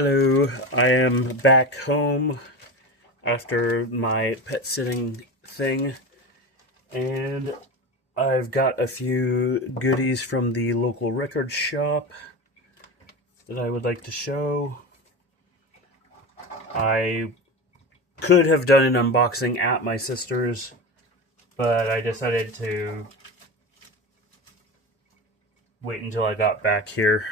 Hello, I am back home after my pet sitting thing, and I've got a few goodies from the local record shop that I would like to show. I could have done an unboxing at my sister's, but I decided to wait until I got back here.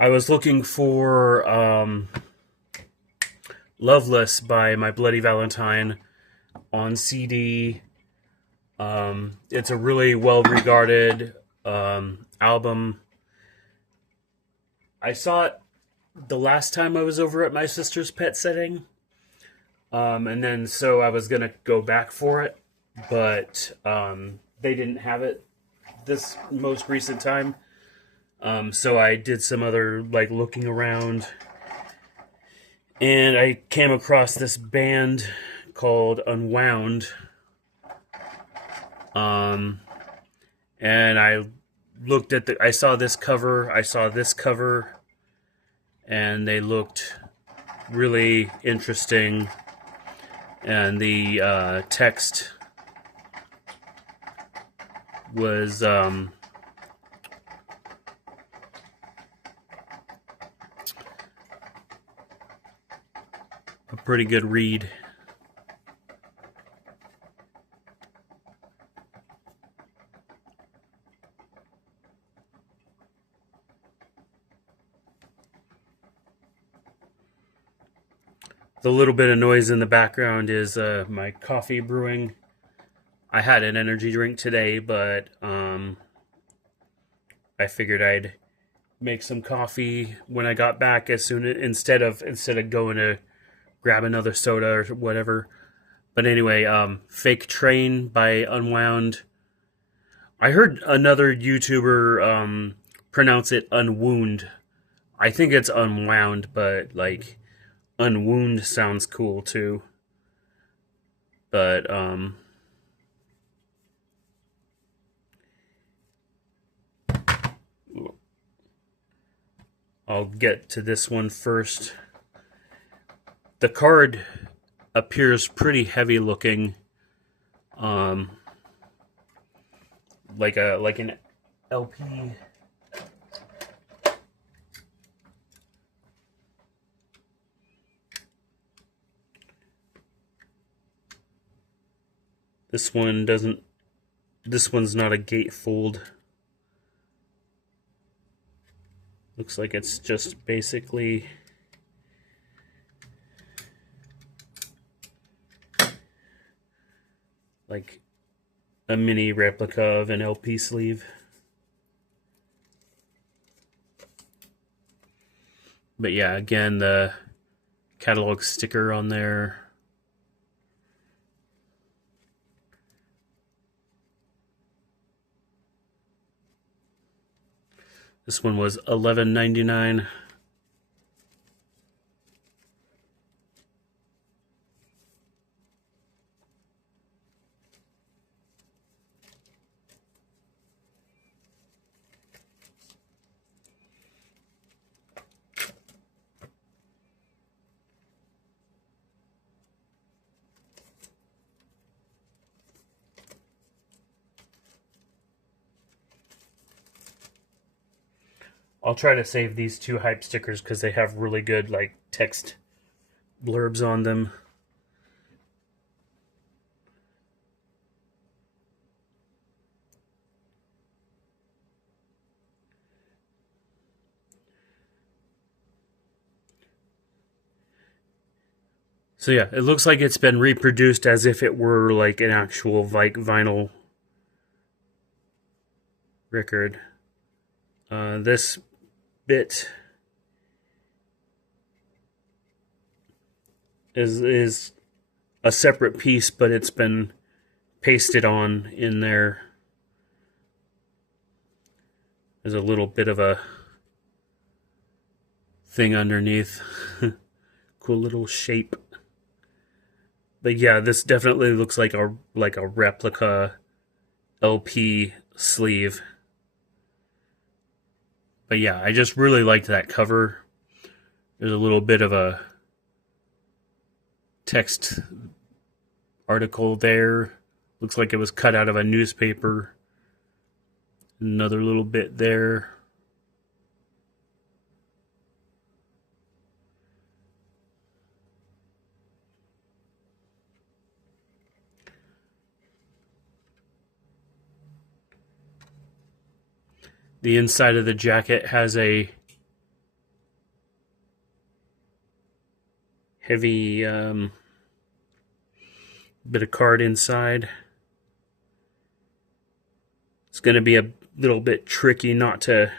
I was looking for Loveless by My Bloody Valentine on CD. It's a really well-regarded album. I saw it the last time I was over at my sister's pet sitting, and then so I was gonna go back for it, but they didn't have it this most recent time. So I did some other looking around, and I came across this band called Unwound. And I looked at I saw this cover, and they looked really interesting. And the text was a pretty good read. The little bit of noise in the background is my coffee brewing. I had an energy drink today, but I figured I'd make some coffee when I got back instead of going to grab another soda or whatever. But anyway, Fake Train by Unwound. I heard another YouTuber pronounce it Unwound. I think it's Unwound, but Unwound sounds cool too. But I'll get to this one first. The card appears pretty heavy looking, like an LP. This one doesn't. This one's not a gatefold. Looks like it's just basically like a mini replica of an LP sleeve. But yeah, again, the catalog sticker on there. This one was $11.99. I'll try to save these two hype stickers because they have really good text blurbs on them. So yeah, it looks like it's been reproduced as if it were an actual vinyl record. This bit is a separate piece, but it's been pasted on in there. There's a little bit of a thing underneath. Cool little shape. But yeah, this definitely looks like a replica LP sleeve. But yeah, I just really liked that cover. There's a little bit of a text article there. Looks like it was cut out of a newspaper. Another little bit there. The inside of the jacket has a heavy bit of card inside. It's going to be a little bit tricky not to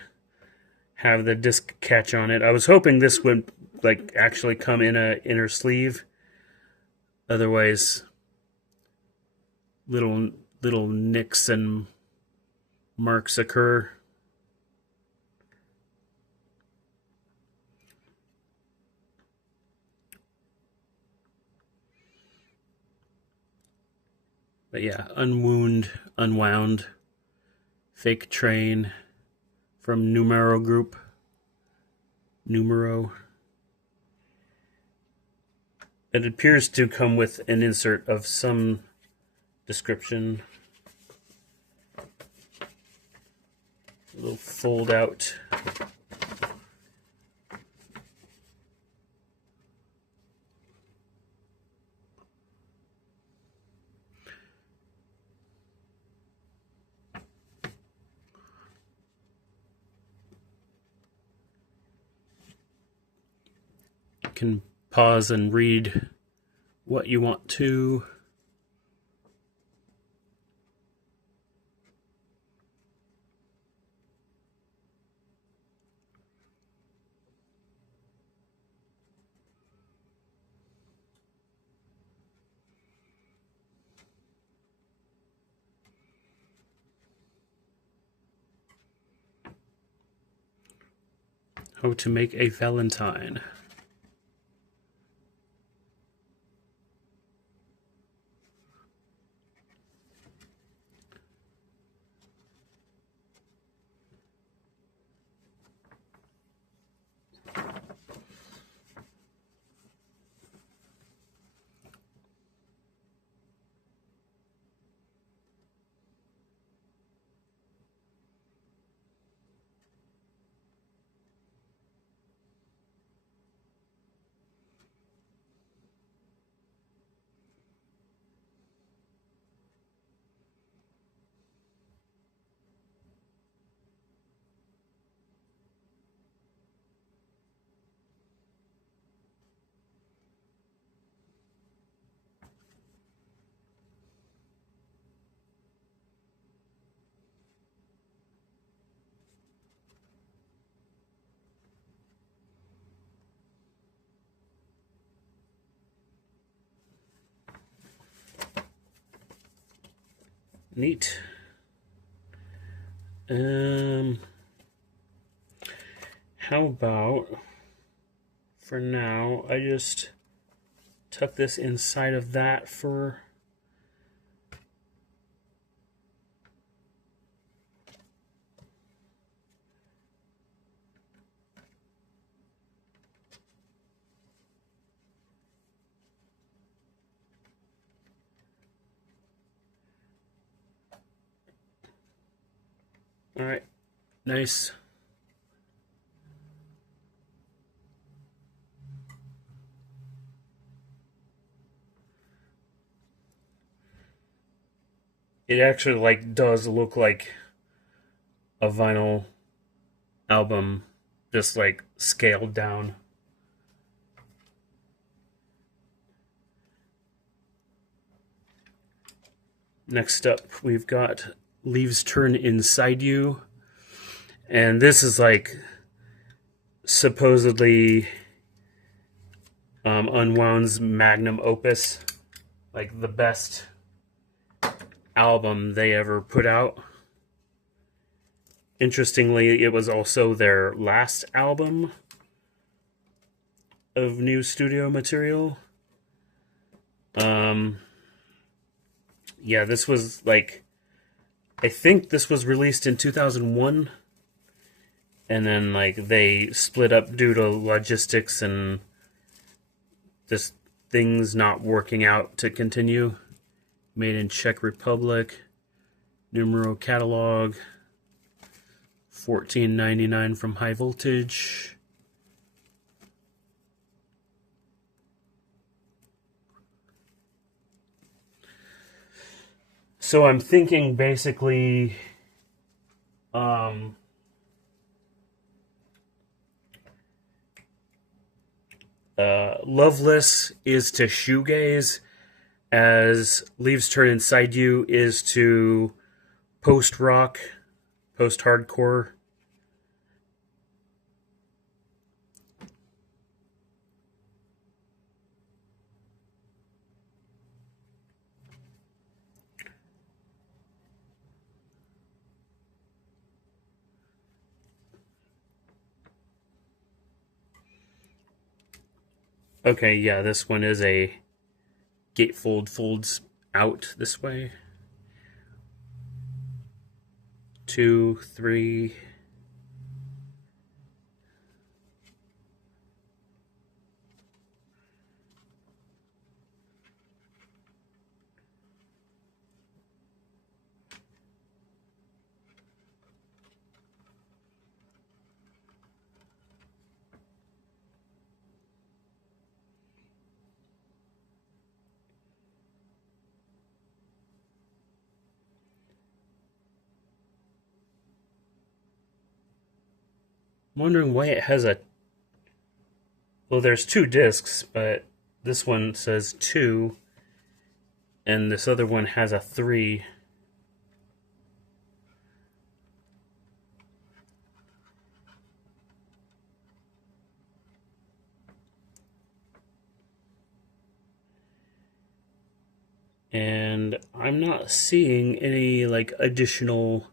have the disc catch on it. I was hoping this would like actually come in a inner sleeve. Otherwise, little nicks and marks occur. But yeah, Unwound, Fake Train from Numero Group. Numero. It appears to come with an insert of some description. A little fold out. You can pause and read what you want to. How to make a Valentine. Neat. How about, for now, I just tuck this inside of that for all right, nice. It actually like does look like a vinyl album, just like scaled down. Next up, we've got Leaves Turn Inside You. And this is like supposedly Unwound's magnum opus, like the best album they ever put out. Interestingly, it was also their last album of new studio material. Yeah, this was like, I think this was released in 2001, and then like they split up due to logistics and just things not working out to continue. Made in Czech Republic. Numero catalog. $14.99 from High Voltage. So I'm thinking basically Loveless is to shoegaze, as Leaves Turn Inside You is to post rock, post hardcore. Okay, yeah, this one is a gatefold, folds out this way. 2, 3. I'm wondering why it has a... Well, there's 2 discs, but this one says 2, and this other one has a 3. And I'm not seeing any like additional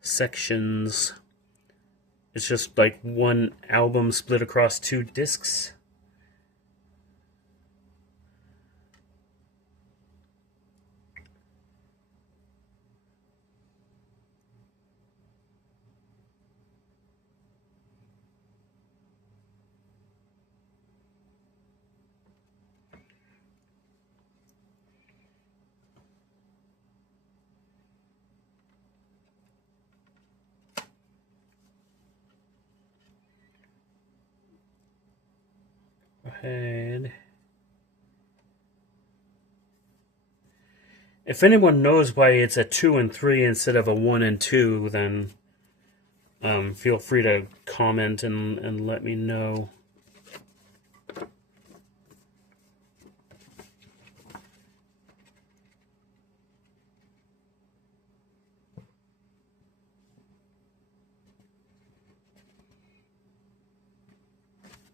sections. It's just like one album split across 2 discs. Go ahead. If anyone knows why it's a 2 and 3 instead of a 1 and 2, then feel free to comment and let me know.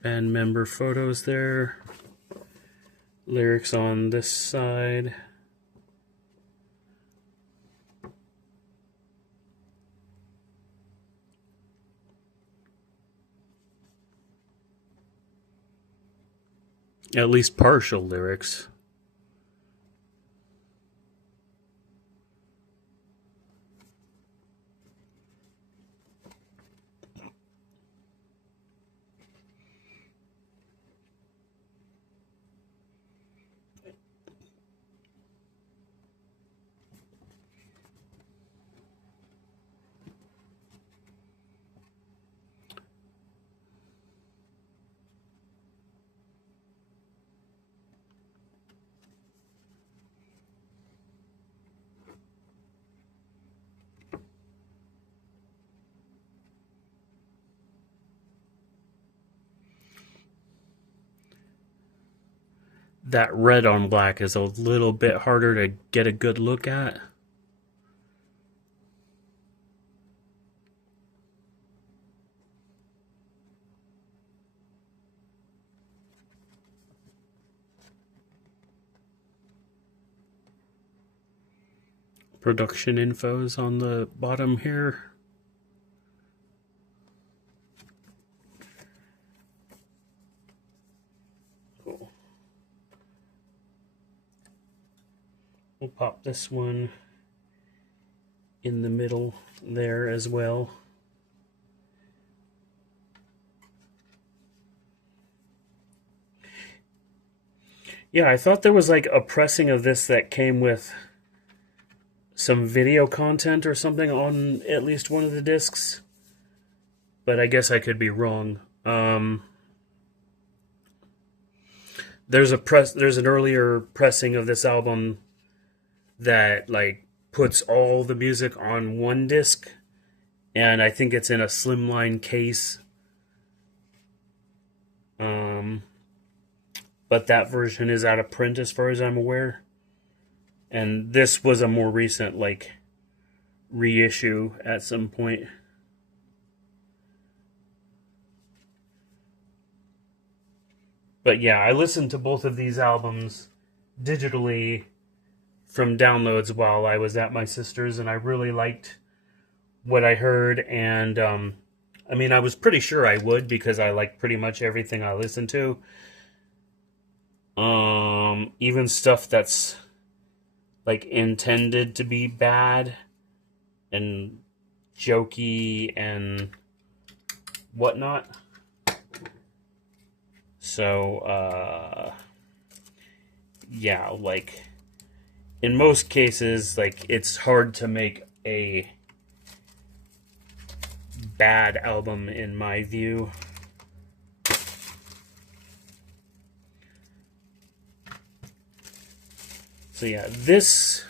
Band member photos there. Lyrics on this side. At least partial lyrics. That red on black is a little bit harder to get a good look at. Production infos on the bottom here. Cool. We'll pop this one in the middle there as well. Yeah, I thought there was like a pressing of this that came with some video content or something on at least one of the discs, but I guess I could be wrong. There's an earlier pressing of this album that like puts all the music on one disc, and I think it's in a slimline case. Um, but that version is out of print as far as I'm aware. And this was a more recent like reissue at some point. But yeah, I listened to both of these albums digitally from downloads while I was at my sister's, and I really liked what I heard. And I mean, I was pretty sure I would because I like pretty much everything I listen to. Even stuff that's like intended to be bad and jokey and whatnot. So, yeah, like in most cases, like it's hard to make a bad album in my view. So yeah, this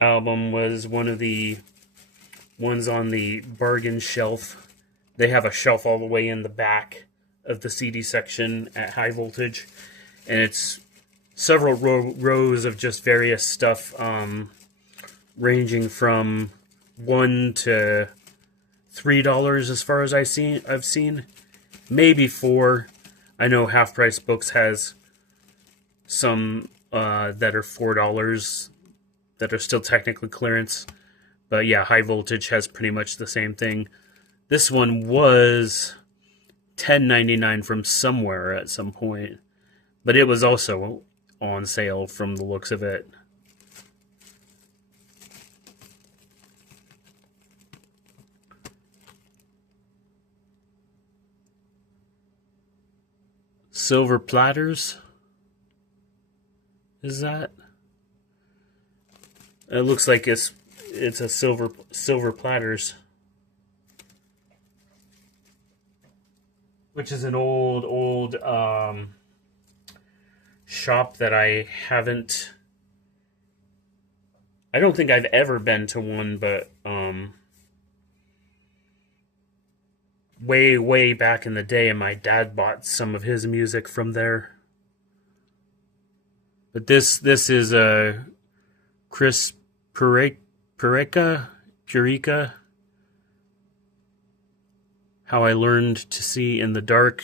album was one of the ones on the bargain shelf. They have a shelf all the way in the back of the CD section at High Voltage, and it's several rows of just various stuff, ranging from $1 to $3 as far as I've seen, maybe $4. I know Half Price Books has some that are $4 that are still technically clearance, but yeah, High Voltage has pretty much the same thing. This one was $10.99 from somewhere at some point, but it was also on sale from the looks of it. Silver Platters, is that? It looks like it's a silver platters, which is an old shop that I haven't. I don't think I've ever been to one, but way back in the day, and my dad bought some of his music from there. But this is a Chris Purica, How I Learned to See in the Dark.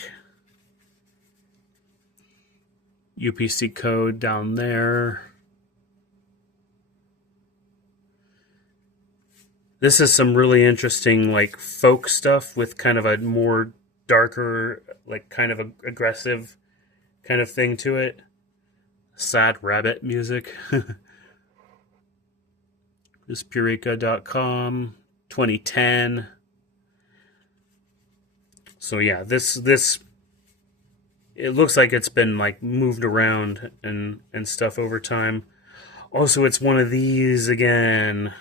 UPC code down there. This is some really interesting like folk stuff with kind of a more darker, like kind of aggressive kind of thing to it. Sad rabbit music. This Purica.com, 2010. So yeah, this it looks like it's been like moved around and stuff over time. Also, it's one of these again.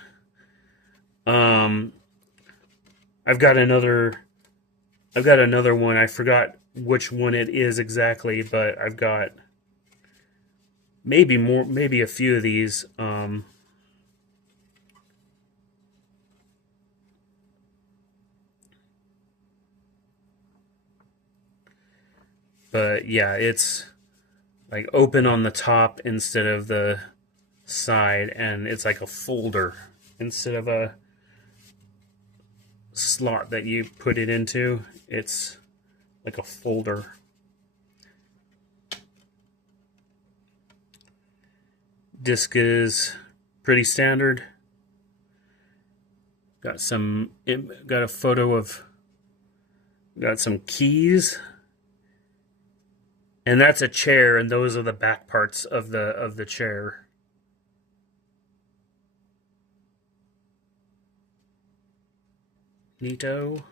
I've got another one. I forgot which one it is exactly, but I've got maybe a few of these. But yeah, it's like open on the top instead of the side, and it's like a folder instead of a slot that you put it into. It's like a folder. Disc is pretty standard. Got a photo of, got some keys, and that's a chair, and those are the back parts of the chair. Neato.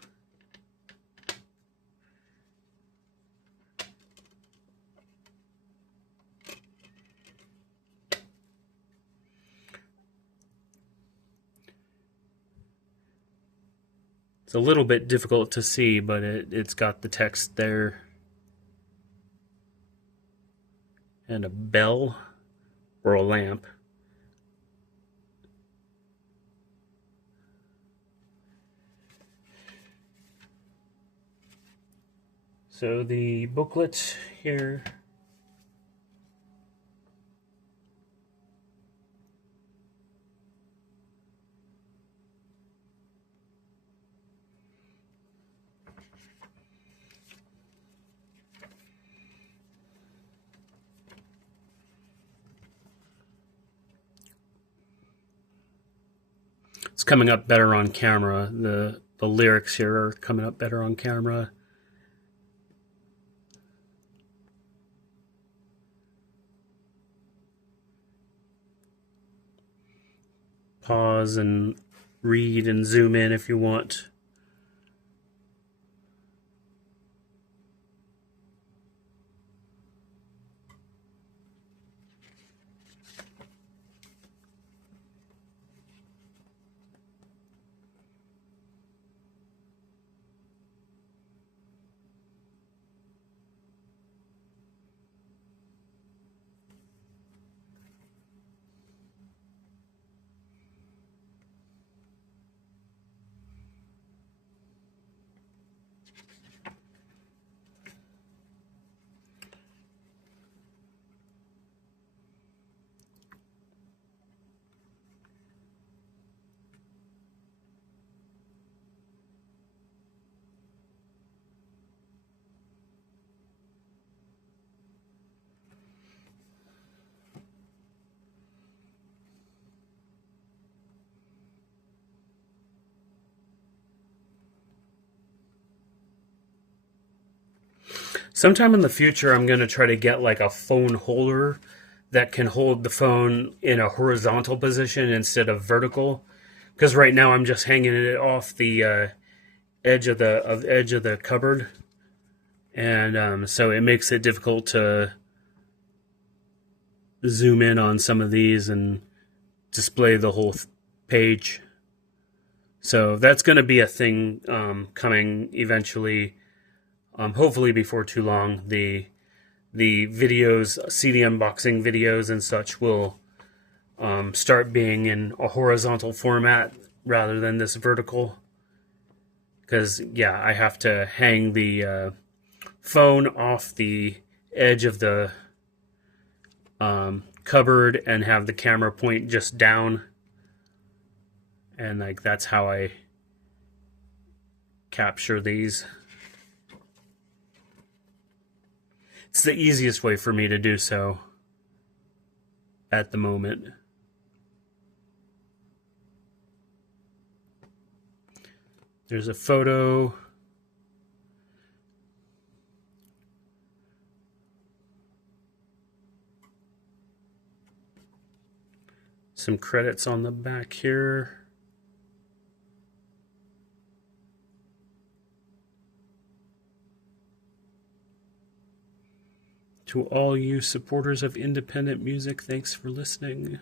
It's a little bit difficult to see, but it's got the text there. And a bell or a lamp. So the booklet here. It's coming up better on camera. The lyrics here are coming up better on camera. Pause and read and zoom in if you want. Sometime in the future, I'm going to try to get like a phone holder that can hold the phone in a horizontal position instead of vertical. Because right now I'm just hanging it off the edge of the cupboard, and so it makes it difficult to zoom in on some of these and display the whole page. So that's going to be a thing coming eventually. Hopefully before too long. The videos, CD unboxing videos and such will start being in a horizontal format rather than this vertical. Because, yeah, I have to hang the phone off the edge of the cupboard and have the camera point just down. And, like, that's how I capture these. It's the easiest way for me to do so at the moment. There's a photo. Some credits on the back here. To all you supporters of independent music, thanks for listening.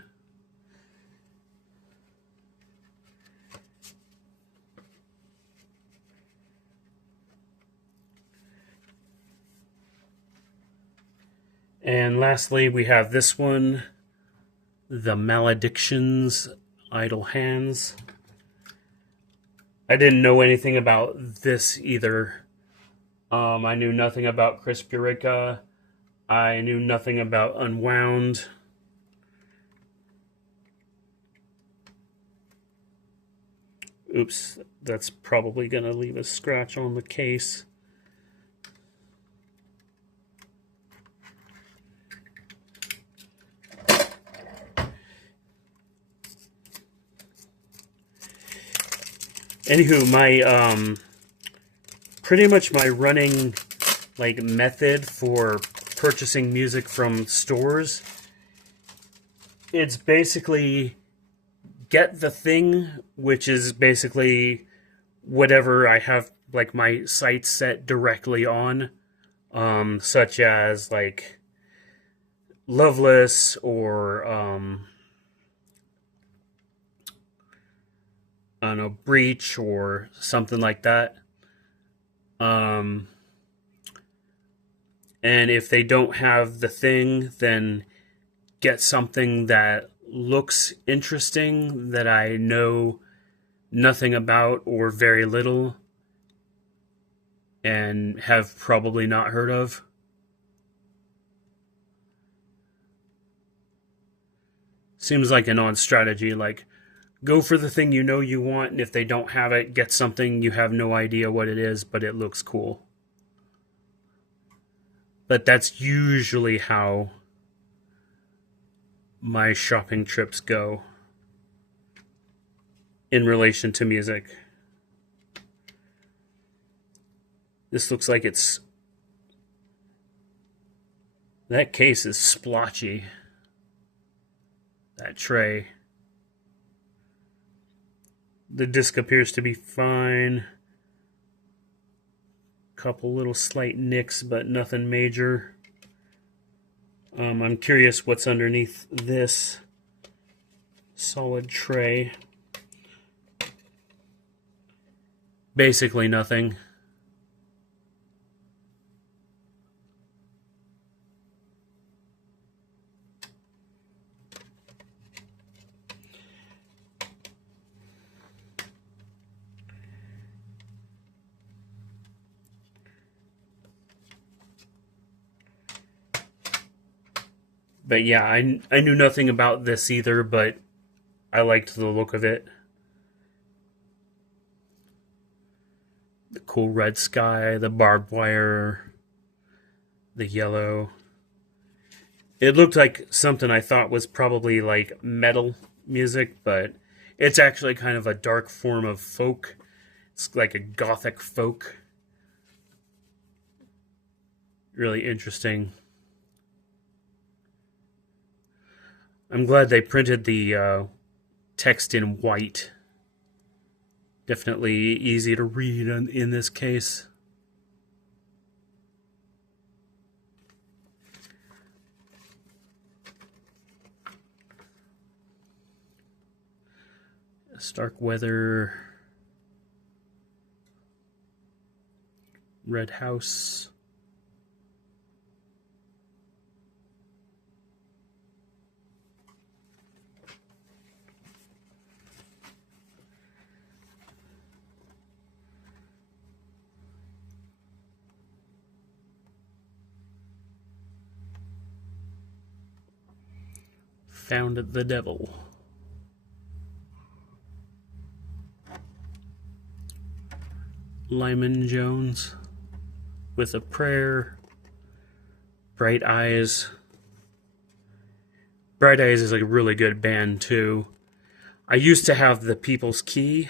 And lastly, we have this one, The Maledictions, Idle Hands. I didn't know anything about this either. I knew nothing about Chris Purica. I knew nothing about Unwound. Oops, that's probably going to leave a scratch on the case. Anywho, my pretty much my running like method for purchasing music from stores, it's basically get the thing, which is basically whatever I have like my site set directly on, such as like Loveless or I don't know, breach or something like that. Um, and if they don't have the thing, then get something that looks interesting that I know nothing about or very little and have probably not heard of. Seems like an odd strategy, like go for the thing you know you want, and if they don't have it, get something you have no idea what it is, but it looks cool. But that's usually how my shopping trips go in relation to music. This looks like it's... That case is splotchy. That tray. The disc appears to be fine. Couple little slight nicks, but nothing major. I'm curious what's underneath this solid tray. Basically nothing. But yeah, I knew nothing about this either, but I liked the look of it. The cool red sky, the barbed wire, the yellow. It looked like something I thought was probably like metal music, but it's actually kind of a dark form of folk. It's like a gothic folk. Really interesting. I'm glad they printed the text in white. Definitely easy to read in this case. Stark weather. Red house. Found the devil. Lyman Jones with a prayer. Bright Eyes. Bright Eyes is a really good band too. I used to have the People's Key.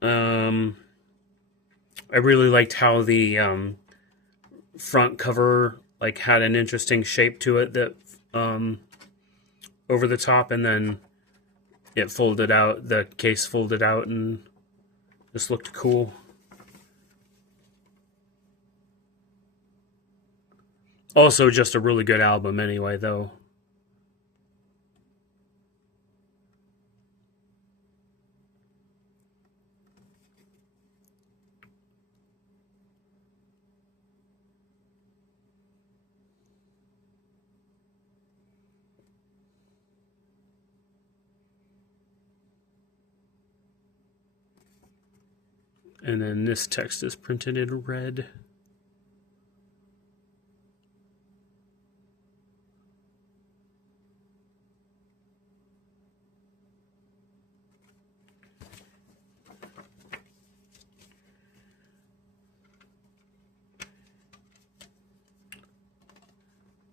I really liked how the front cover like had an interesting shape to it that over the top, and then it folded out, the case folded out, and just looked cool. Also just a really good album anyway, though. And then this text is printed in red.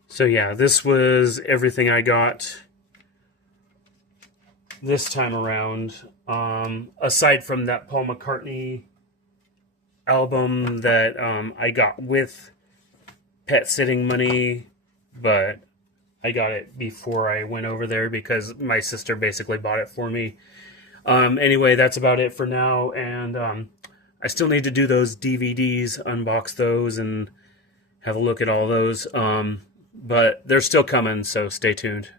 So yeah, this was everything I got this time around. Aside from that Paul McCartney album that I got with pet sitting money, but I got it before I went over there because my sister basically bought it for me. Anyway, that's about it for now, and I still need to do those DVDs, unbox those, and have a look at all those. But they're still coming, so stay tuned.